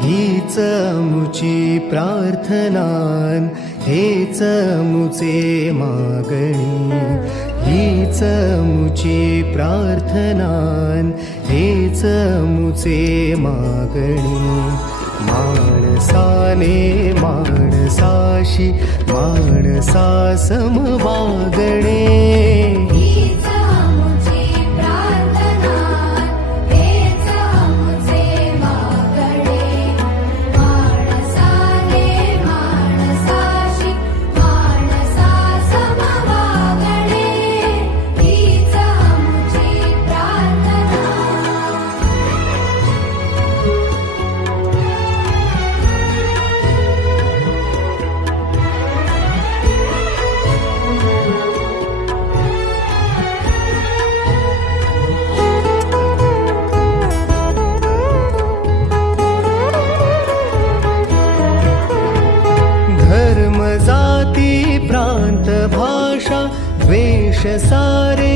हीच मुची प्रार्थनान, हेच मुचे मागणी. हीच मुची प्रार्थनान, हेच मुचे मागणी. माणसाने माणसाशी माणसा सम वागणे. धर्म जाती प्रांत भाषा द्वेष सारे